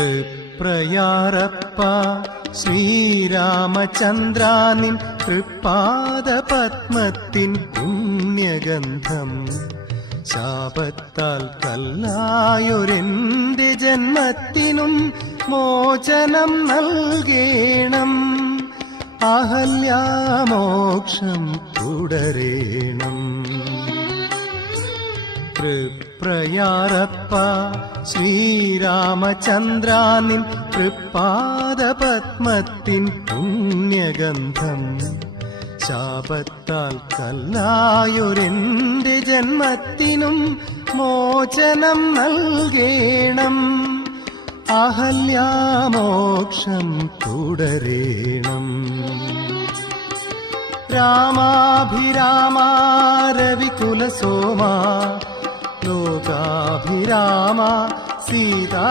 തൃപ്രയാറപ്പ ശ്രീരാമചന്ദ്രാനിൻ തൃപ്പാദപത്മത്തിൻ പുണ്യഗന്ധം ശാപത്താൽ കല്ലായൊരെന്റെ ജന്മത്തിനും മോചനം നൽകേണം. അഹല്യാമോക്ഷം തുടരേണം. തൃപ്രയാറപ്പ ശ്രീരാമചന്ദ്രാനിൻ തൃപ്പാദപത്മത്തിൻ പുണ്യഗന്ധം ശാപത്താൽ കല്ലായൊരെന്റെ ജന്മത്തിനും മോചനം നൽകേണം. അഹല്യാമോക്ഷം തുടരേണം. രാമാഭിരാമ രവികുലസോമ ലോകാഭിരാമ സീതാ